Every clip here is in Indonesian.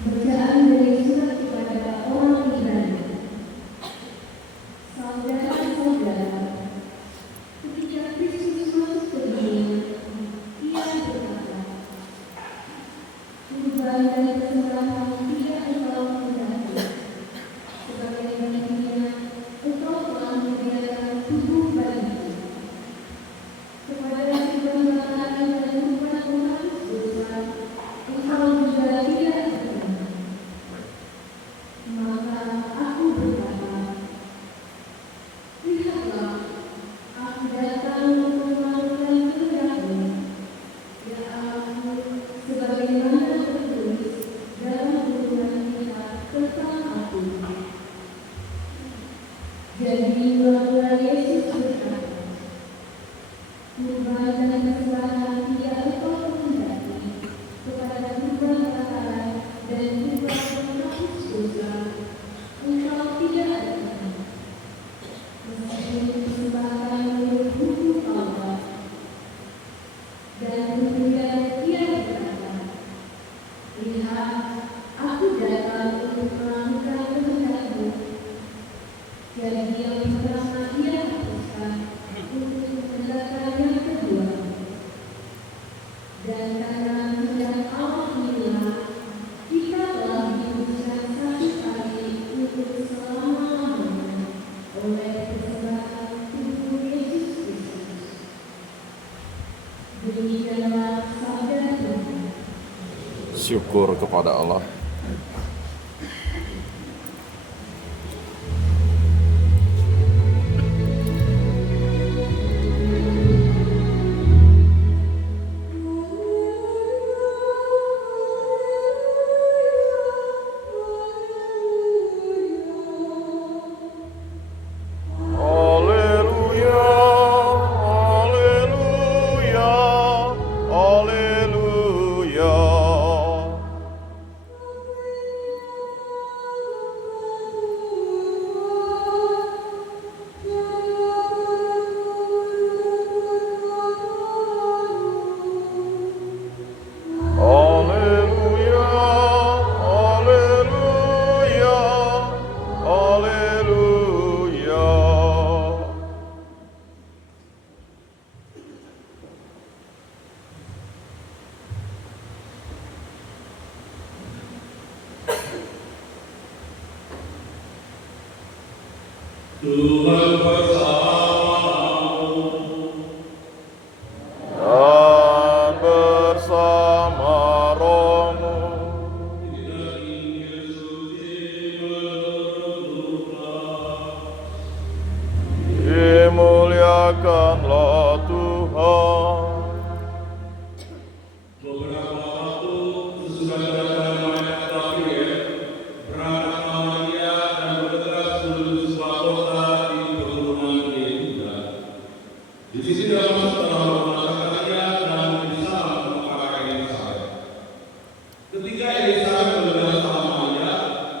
Bacaan dari surat kepada orang Ibrani. Saudara-saudara, ketika Kristus masuk ke dunia, Ia berkata, "Kurban dan persembahan tidak engkau kehendaki, sebagaimana engkau telah menyediakan tubuh bagiku. Kepada persembahan dan kurban penghapus dosa, engkau juga tidak berkenan. Maka aku berkata, lihatlah, aku datang untuk melakukan kehendakmu, ya Allahku, sebagaimana tertulis dalam urungan kitab tentang aku." Jadi mula-mula Yesus berkata, "Kurban dan persembahan tidak engkau kehendaki, kepada kurban bakaran dan kurban penghapus dosa engkau tidak berkenan. Meskipun persembahkan menurut hukum Taurat." Dan kemudian Ia berkata, "Lihat, aku datang untuk melakukan kehendakmu." Jadi yang pertama Ia hapuskan untuk menegakkan yang kedua. Dan karena kehendak Allah inilah kita telah dihapuskan satu kali untuk selama-lamanya oleh persembahan tubuh Yesus Kristus. Demikianlah sabda Tuhan. Syukur kepada Allah. Haleluya, haleluya, haleluya. Haleluya, haleluya, haleluya. Tuhan bersamamu. Dan bersama rohmu. Tidak ingin suci menurut Lukas. Dimuliakanlah Tuhan. Beberapa waktu sesudah kedatangan mayat Gabriel, berangkatlah Maria dan bergegas menuju sebuah kota di pegunungan Yehuda. Di sini dia masuk ke dalam rumah Zakaria dan bisa kepada Elisabet. Ketika Elisabet mendengar sama Maria,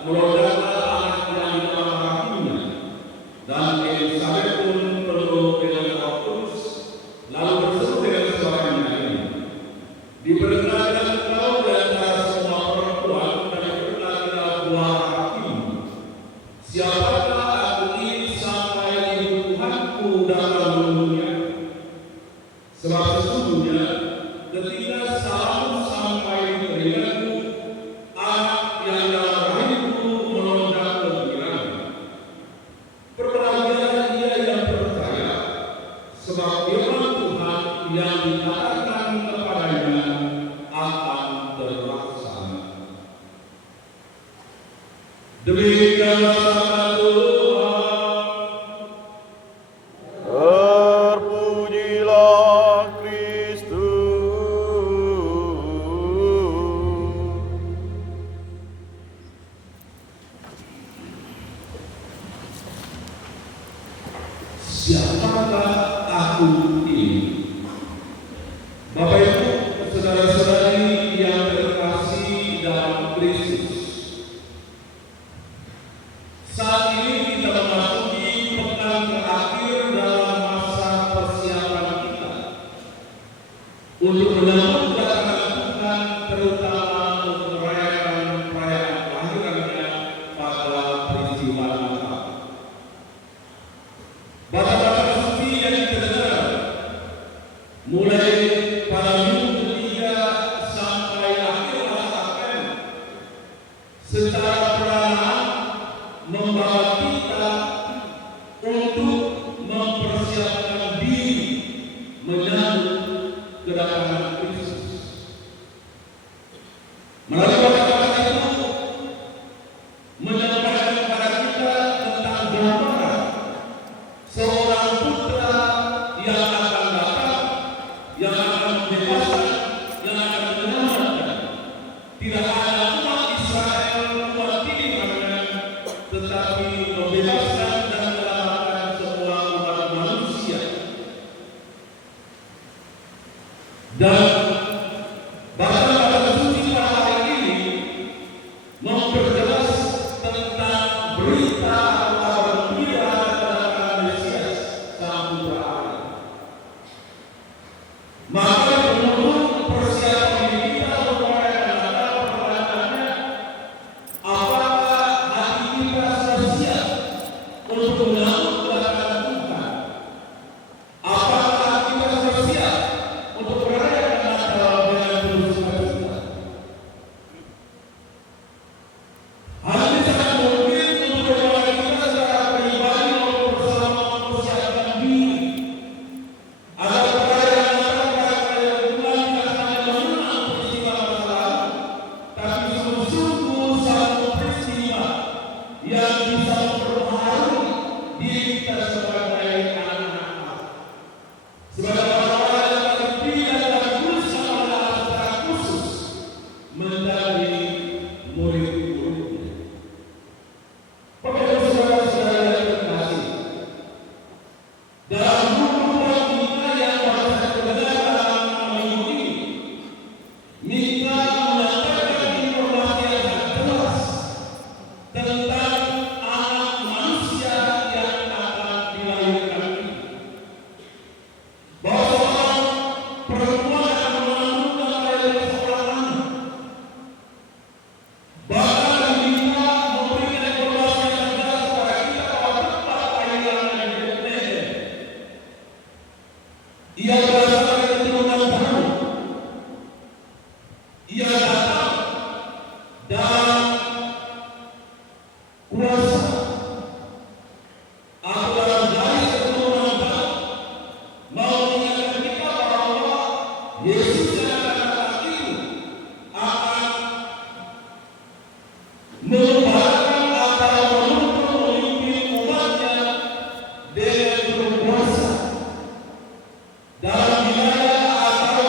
melonjaklah anak yang dialah rahimnya, dan Elisabet pun penuh dengan Roh Kudus, lalu berseru dengan suara yang nyanyi, "Diberkatilah engkau di antara semua perempuan, dan diberkatilah buah rahimmu. Siapakah aku ini sampai ibu Tuhanku datang menemuinya? Sebab sesungguhnya ketika salam sampai di telingaku, anak yang dalam rahimku melonjak gembira. Berbahagialah ia yang percaya, sebab firman Tuhan yang dikatakan kepadanya akan terlaksana." Demikianlah sabda Tuhan. Terpujilah Kristus. Siapakah aku ini? Bapak Ibu, saudara-saudari yang terkasih dalam Kristus, saat ini kita memasuki pekan terakhir dalam masa persiapan kita untuk menyambut kedatangan Tuhan yang akan datang, yang akan membebaskan, yang akan menyelamatkan. Tidak hanya umat Israel, umat pilihannya, tetapi membebaskan dan menyelamatkan semua umat manusia. Dan bacaan suci pada hari ini memperjelas tentang berita kabar gembira kedatangan Mesias Sang Putra Allah. Maka menurut persiapan kita untuk merayakan pertanyaannya, apakah hati kita sudah siap untuk menyambut kedatangan Tuhan? Apakah kita sudah siap untuk merayakan Natal dengan penuh sukacita? Hal ini sangat mungkin untuk bagaimana kita secara pribadi maupun bersama mempersiapkan diri agar perayaan Natal Tuhan tidak hanya mengenang peristiwa masa lalu, tapi sungguh-sungguh satu peristiwa yang bisa memperbaharui diri kita sebagai anak-anak Allah. Sebagai orang-orang yang terpilih dan dituliskan oleh Allah secara khusus menjadi murid-muridnya. Bapak Ibu saudara-saudara yang terkasih, dalam buku Mika yang baru saja kita dengar dalam minggu ini, Mika menyampaikan informasi yang sangat jelas tentang anak manusia yang akan dilahirkan ini. Bahwa seorang perempuan akan mengandung dan melahirkan seorang anak. Bahkan Mika memberikan informasi yang jelas kepada kita bahwa tempat kelahirannya di Bethlehem. Ia berasal dari keturunan Daud. Ia datang dan kuasa atau dalam garis keturunan Daud mau mengingatkan kita bahwa Yesus yang akan datang itu akan mengembalikan atau menuntun memimpin umatnya dengan berkuasa dalam wilayah atau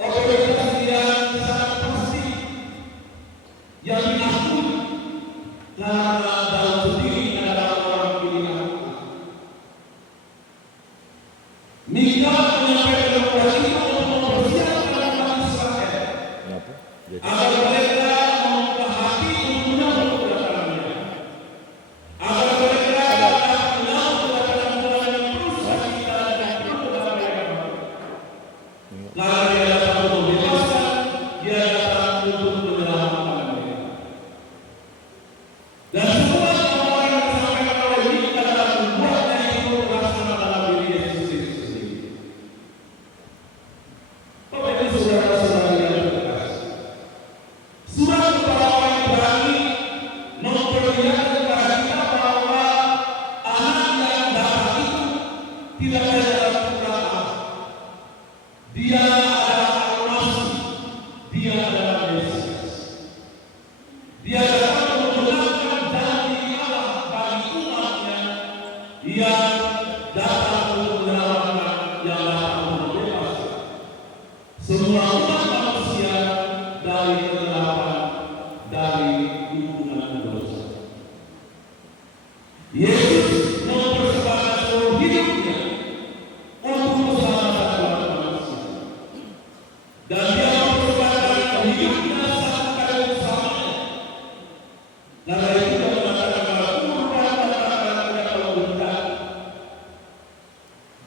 otoritas yang sangat pasti yang diakui karena dalam sendiri adalah orang pilihan Allah. Mika menyampaikan kepada kita untuk mempersiapkan umat Israel agar mereka membuka hati untuk menyambut kedatangannya, agar mereka dapat menyambut kedatangan Tuhan dengan penuh sukacita dan penuh damai. Karena Dia datang untuk membebaskan, Dia datang untuk menyelamatkan mereka. Dan semua orang yang disampaikan oleh Mika dalam membuatnya itu terlaksana dalam diri Yesus Kristus sendiri. Bapak Ibu saudara-saudari yang terkasih, surat kepada orang Ibrani memperlihatkan kepada kita bahwa anak yang datang itu tidak adalah putra Allah. Dia adalah Al-Masih. Dia adalah Mesias. Dia datang membenarkan janji Allah bagi umatnya yang datang untuk menyelamatkan, yang datang untuk membebaskan semua umat manusia dari kegelapan, dari hubungan dosa. Yesus mempersembahkan seluruh hidupnya untuk keselamatan umat manusia. Dan Dia mempersembahkan hidupnya satu kali bersamanya. Karena itu Dia mengatakan bahwa kurban katakan tidak mengundang.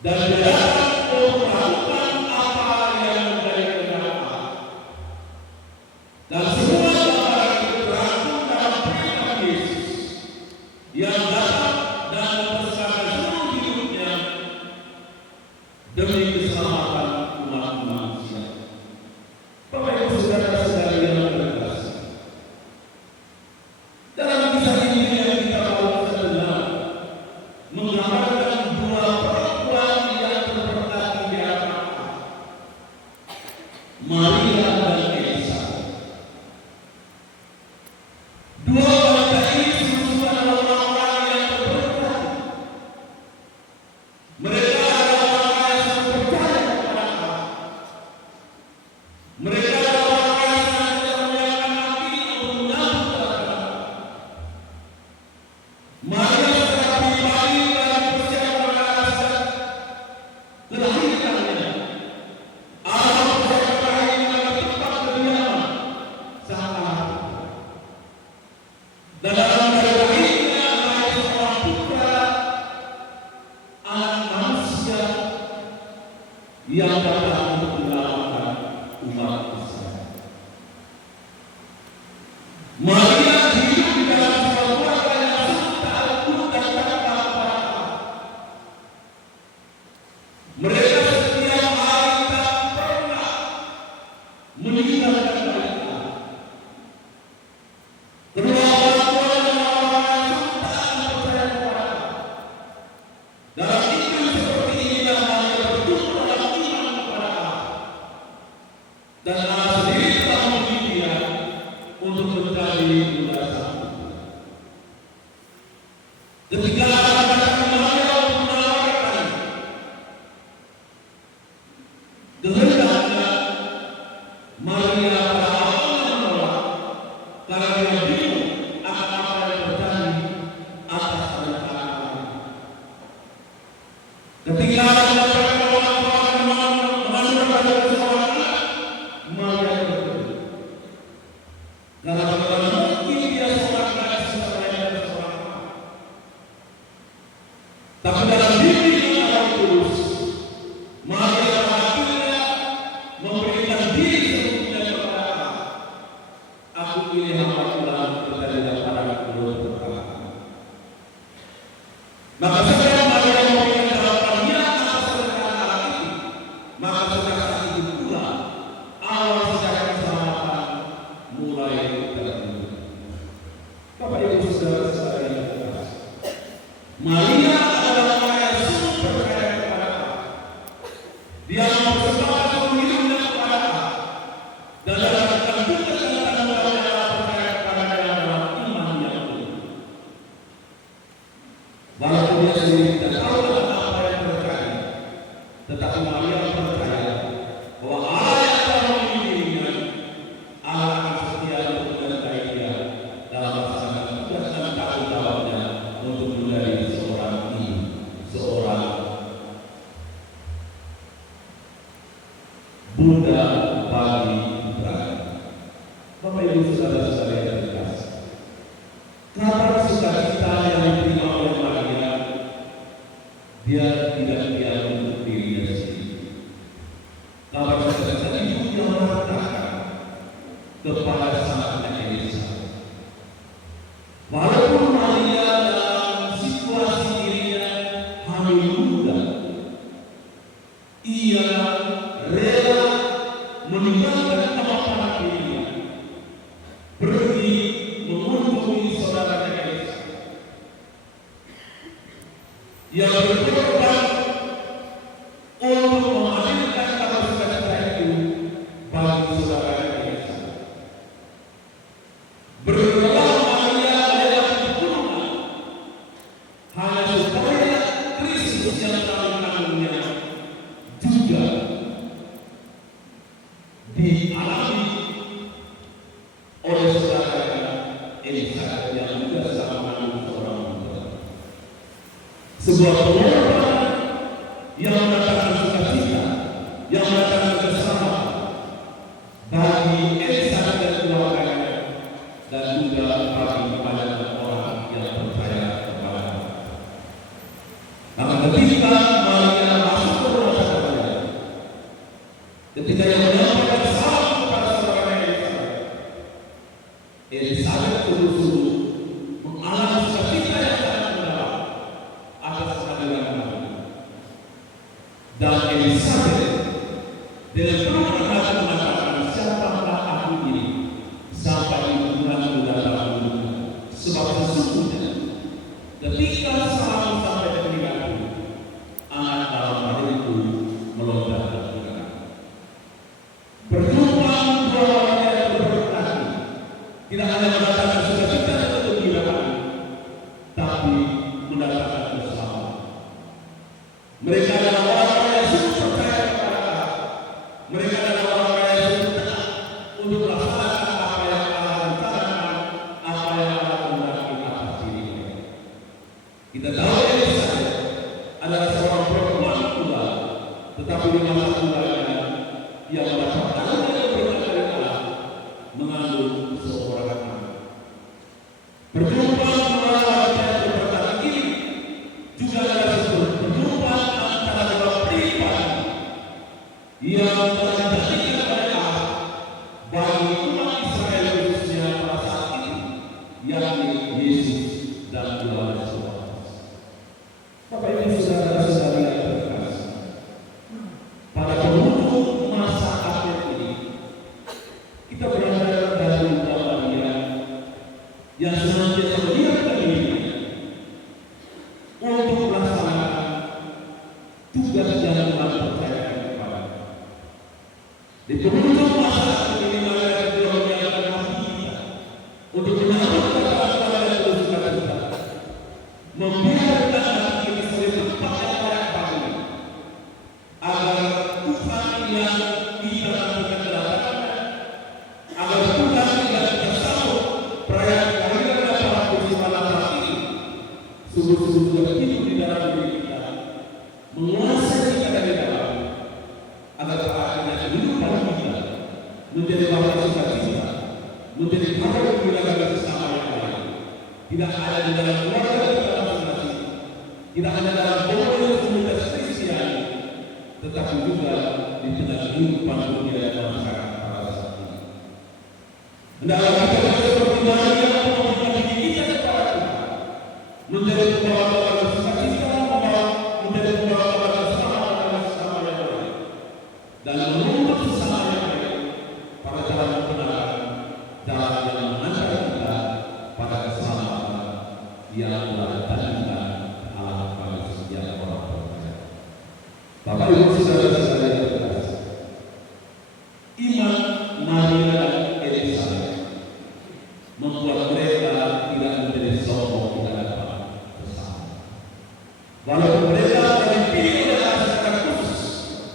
Dan Dia datang untuk melakukan apa yang menjadi kehendak Allah. Dan semua gambaran itu terangkum dalam perintah Yesus yang datang dan mempersembahkan seluruh hidupnya demi keselamatan umat manusia. Bapak Ibu saudara-saudari yang terkasih, dalam kisah ini yang kita baru saja dengar menggambarkan dua perempuan yang terberkati di hadapan Allah, Maria dan Elisa. Dua wanita ini sungguh adalah orang-orang yang terberkati. Mereka adalah kelahirannya, Allah berkelahiran adalah tempat kediaman sang Allah. Dan dalam kelahirannya lahir seorang putra, anak manusia yang dapat untuk menyelamatkan umat Israel. Maria hidup di dalam sebuah keluarga yang tak luput dan tanpa apa-apa. Mereka setiap hari tak pernah meninggalkan mereka. Kedua orang tua dan orang-orang yang tak percaya kepada Allah. Dalam iman seperti inilah mereka bertumbuh dalam iman kepada Allah. Dan Allah sendiri telah memilih dia untuk menjadi budak satu. Ketika Allah datang Maria untuk menawarkan kehendaknya, Maria pada awalnya menolak karena dia bingung akan apa yang terjadi atas rencana Allah. Ketika Allah menyampaikan orang tua akan mengandungkan seorang anak, Maria terkejut. Karena bagaimana mungkin dia seorang gadis selain dari seorang anak. Tapi dalam diri yang Roh Kudus, Maria akhirnya memberikan diri sepenuhnya kepada Allah. Aku ini hamba Tuhan, berkata pada mulut berkata. Maka sekarang Maria memberikan jawaban yang atas rencana Allah itu. Maka sejak saat itu pula awal sejarah keselamatan mulai terbentuk. Bapak Ibu saudara-saudara yang terkasih, Maria adalah orang yang sungguh percaya kepada Allah. Dia mempersembahkan seluruh hidupnya kepada Allah. Dan dalam kandungan dan tanggungan Allah percaya kepada Dia dalam iman yang penuh. Walaupun dia sendiri tidak tahu tentang apa yang terjadi, tetapi Maria percaya bahwa Allah yang telah memilih dirinya, Allah akan setia untuk menyertai dia dalam melaksanakan tugas dan tanggung jawabnya untuk menjadi seorang ibu, seorang bunda bagi Ibrahim. Bapak Ibu saudara-saudara yang terkasih, kabar sukacita yang diterima oleh Maria, dia tidak diam untuk dirinya sendiri. Kabar sukacita itu dia mengatakan kepada sang Elisa. Walaupun Maria dalam situasi dirinya hamil muda, ia rela meninggalkan tempat dirinya, pergi mengunjungi saudaranya Elisa. Ia berkorban untuk menghadirkan kabar sukacita itu bagi saudaranya Elisa. Berdoa Maria melewati kurungan hanya supaya Kristus yang kandungnya juga dialami oleh saudaranya Elisa yang juga sama mengandung seorang muda. Sebuah pengorbanan yang mendatangkan sukacita, yang mendatangkan keselamatan bagi Elisa dan keluarganya, dan juga bagi banyak orang yang percaya kepada Allah. Maka ketika Maria masuk ke rumah saudaranya, ketika ia menyampaikan salam kepada saudaranya Elizabeth sungguh-sungguh mengalami sukacita yang sangat mendalam atas kehadiran Maria. Dan Elizabeth dengan penuh hati mengatakan, siapakah aku ini sampai bulan datang, sebab sesungguhnya ketika salam sampai telinganya, anak dalam hatiku melonjak ke udara. Perjumpaan dua wanita yang berhati tidak hanya mendatangkan sukacita dan kegembiraan, tapi mendatangkan keselamatan. Mereka adalah orang-orang yang sungguh percaya kepada Allah. Mereka adalah orang-orang yang sungguh taat untuk melaksanakan apa yang Allah rencanakan, apa yang Allah kehendaki atas diri mereka. Kita tahu Tetapi di masa mudanya ia mendapat karunia berkat dari Allah mengandung seorang anak. Perjumpaan dua wanita yang berkata ini juga adalah sebuah perjumpaan antara dua pribadi yang telah dijadikan oleh Allah bagi umat Israel khususnya pada saat itu, yakni Yesus dan Yohanes. Bapak Ibu saudara-saudari yang terkasih, pada penghujung masa akhir ini kita berada dalam Maria yang senantiasa menyiapkan dirinya untuk melaksanakan tugas yang Tuhan percayakan kepadanya. Di penghujung masa akhir ini Maria juga menyiapkan hati kita untuk menyambut kedatangan Tuhan yang bersukacita, membiarkan hati ini sebagai tempat yang layak bagi agar Tuhan yang kita nantikan kedatangannya, agar Tuhan yang kita sambut perayaan kelahiran dan para peristiwa saat ini sungguh-sungguh juga hidup di dalam diri kita, menguasai kita dari dalam, agar akhirnya kehidupan kita menjadi bahan sukacita, menjadi bahan gembira bagi sesama yang lain. Tidak ada di dalam keluarga kita masing-masing, tidak hanya dalam komunitas Kristiani, tetapi juga di tengah kehidupan dunia dan masyarakat pada saat ini. Hendaklah kita seperti Maria memberikan diri kita kepada Tuhan, menjadi pembawa bersukacita, menjadi pembawa bersama dengan sesama yang lain, dan menuntut sesama yang lain pada jalan kebenaran, jalan yang mengantar kita pada keselamatan yang telah dijanjikan Allah pada setiap orang percaya. Bapak Ibu saudara-saudara yang terkasih, iman Maria dan Elizabeth membuat mereka tidak menjadi sombong di hadapan bersama. Walaupun mereka dipilih oleh Allah secara khusus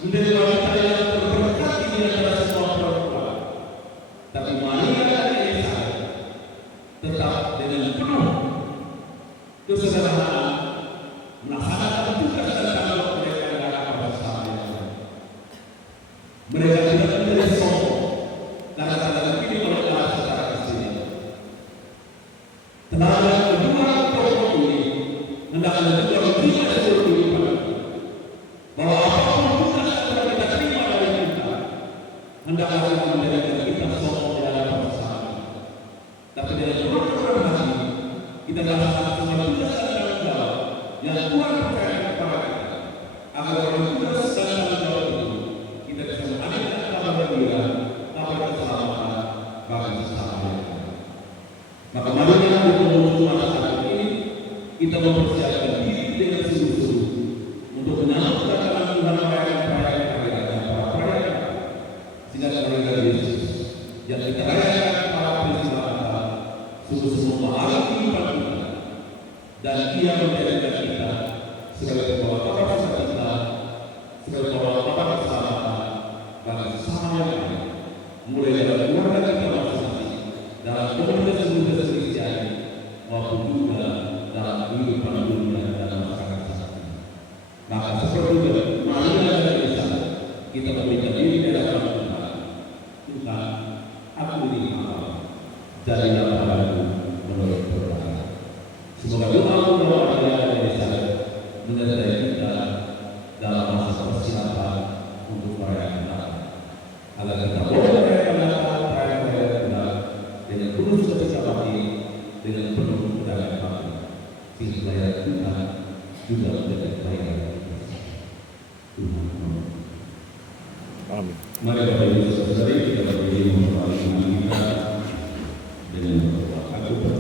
menjadi wanita yang terberkati di antara semua perempuan, tapi Maria dan Elizabeth tetap dengan penuh kesederhanaan melaksanakan tugas dan tanggung mereka di hadapan bersama yang lain. Mereka tidak menjadi sombong karena dipilih oleh Allah secara istimewa. Tenaga kedua tokoh ini hendaknya juga menerima seluruh kehidupan kita, bahwa apapun tugas yang telah kita terima dari kita, hendaklah kita menjadikan kita sombong di hadapan bersama. Tapi dengan berat hati kita laksanakan semua tugas dan tanggung jawab yang Tuhan percayakan kepada kita, agar oleh tugas dan tanggung jawab itu kita bisa menghadirkan kabar gembira, kabar keselamatan bagi sesama yang lain. Maka marilah di penghujung masa akhir ini kita mempersiapkan diri dengan sungguh-sungguh untuk menyambut kedatangan Tuhan merayakan perayaan kelahiran para perayaan, sehingga kelahiran Yesus yang kita rayakan para peristiwa kita sungguh-sungguh mengalir kehidupan kita, dan Ia menjadikan kita sebagai pembawa kabar sukacita, sebagai pembawa kabar keselamatan bagi sesama yang lain, mulai dari keluarga kita masing-masing, dalam komunitas Kristiani maupun juga dalam kehidupan dunia dan masyarakat saat ini. Maka seperti Maria dan Elizabeth, kita memberikan diri di hadapan Tuhan. Tuhan, aku ini maaf, jadilah padaku menurut perkataan. Semoga doa Maria dan Elizabeth menyertai kita dalam masa persiapan untuk merayakan Natal, agar kita boleh merayakan Natal, dengan penuh sukacita hati, dengan penuh kedatangan hati, sehingga kelahiran Tuhan juga menjadi kelahiran Tuhan. Amin. Mari Bapak Ibu saudari kita berdiri memulai iman kita dengan berdoa.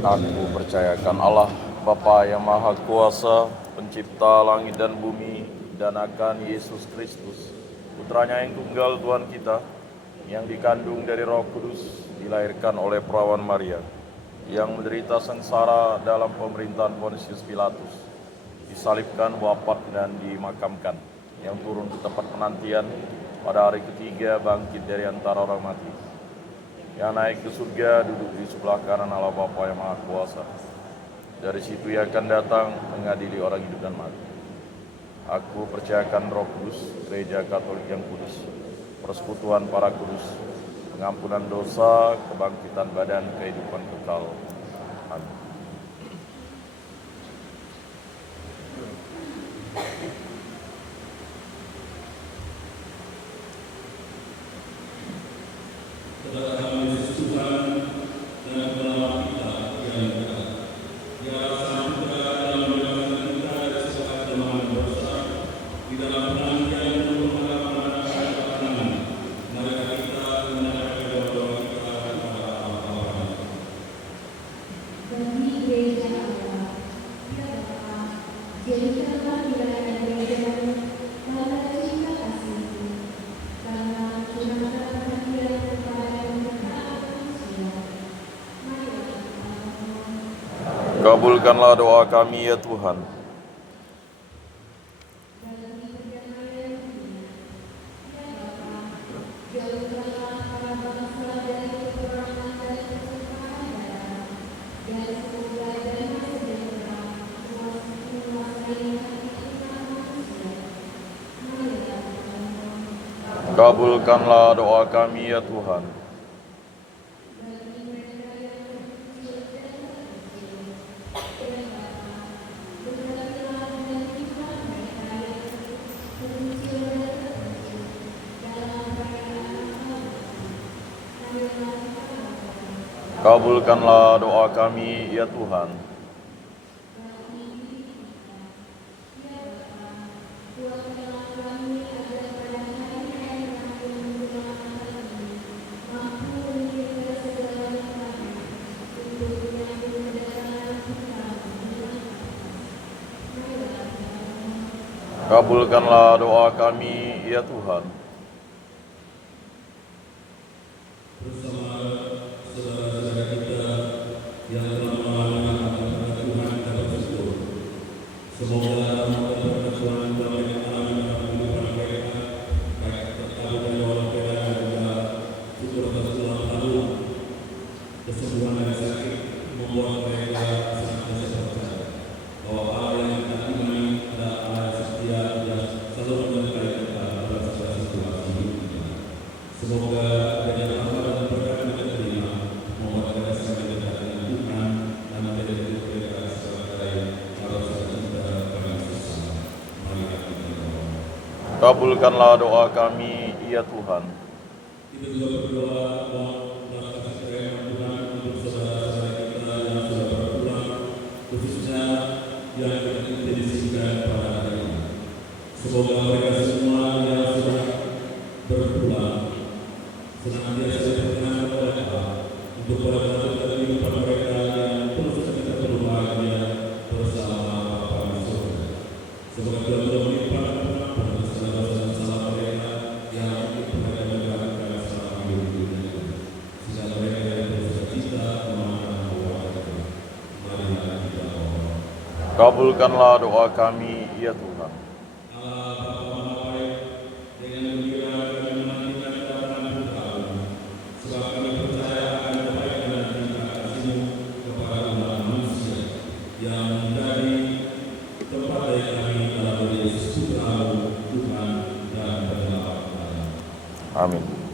Aku percayakan Allah, Bapa yang Maha Kuasa, Pencipta langit dan bumi, dan akan Yesus Kristus, Putranya yang tunggal Tuhan kita, yang dikandung dari Roh Kudus, dilahirkan oleh perawan Maria, yang menderita sengsara dalam pemerintahan Pontius Pilatus, disalibkan, wafat, dan dimakamkan, yang turun ke tempat penantian, pada hari ketiga bangkit dari antara orang mati, yang naik ke surga, duduk di sebelah kanan Allah Bapa yang Maha Kuasa. Dari situ Ia akan datang mengadili orang hidup dan mati. Aku percayakan Roh Kudus, Gereja Katolik yang kudus, persekutuan para kudus, pengampunan dosa, kebangkitan badan, kehidupan kekal. Amin. Bagi gereja Allah, ya Bapa, jadikanlah wilayah gereja-Mu pada cinta kasih-Mu, karena curahkan perhatian kepada pemberkatan manusia. Marilah kita memohon. Kabulkanlah doa kami ya Tuhan. Bagi perdamaian dunia, ya Bapa, jauhkanlah para bangsa dari peperangan dan pertumpahan darah, dan semoga damai sejahtera menguasai hati umat manusia. Marilah kita memohon. Kabulkanlah doa kami ya Tuhan. Bagi mereka yang terkecil dan terkecil, ya Bapa, berkatilah dengan hikmat mereka yang terkecil dan terkecil dalam perayaan Natal. Marilah kita memohon. Kabulkanlah doa kami ya Tuhan. Bagi diri kita, ya Bapa, kuatkanlah kami agar pada hari-hari terakhir menjelang Natal ini mampu menjaga segala nikmatnya untuk menyambut kedatangan Putra dengan Marilah kita memohon. Kabulkanlah doa kami ya Tuhan. Bersama saudara-saudara kita yang telah mengalami kepada Tuhan kita bersyukur. Semoga rahmat dan berkat Tuhan dalam alami dalam kehidupan mereka, baik tertahu dari orang beda dan juga syukur atas ulang tahun kesembuhan dari sakit membuat mereka senantiasa percaya bahwa Allah yang kita imani adalah Allah yang setia dan selalu menyertai kita dalam segala situasi hidup kita. Semoga banyak amal dan berkat yang kita terima membuat kita semakin dekat dengan Tuhan dan menjadi mereka sebagai harus cinta pada sesama. Mari kita berdoa. Kabulkanlah doa kami ya Tuhan. Kita juga berdoa mohon belas kasih sayang Tuhan untuk saudara-saudara kita yang sudah berpulang, khususnya yang kita intensifkan pada hari ini. Semoga mereka semua yang sudah berpulang senantiasa diperkenan oleh Allah untuk berada dalam kehidupan mereka yang terus kita berbahagia bersama Bapa di surga. Semoga Tuhan juga melimpahkan pengampunan segala dosa dan salah mereka yang mungkin mereka melakukan selama hidup di dunia ini. Sehingga mereka yang bersukacita memandang bahwa marilah kita mohon. Kabulkanlah doa kami ya Tuhan. Allah Bapa Maha Baik, dengan gembira kami menantikan kedatangan Putra-Mu, sebab kami percaya akan kebaikan dan cinta kasih-Mu kepada umat manusia, yang menjadi tempat dari kami dalam Yesus Putra-Mu, Tuhan dan Penyelamatan kami. Amin.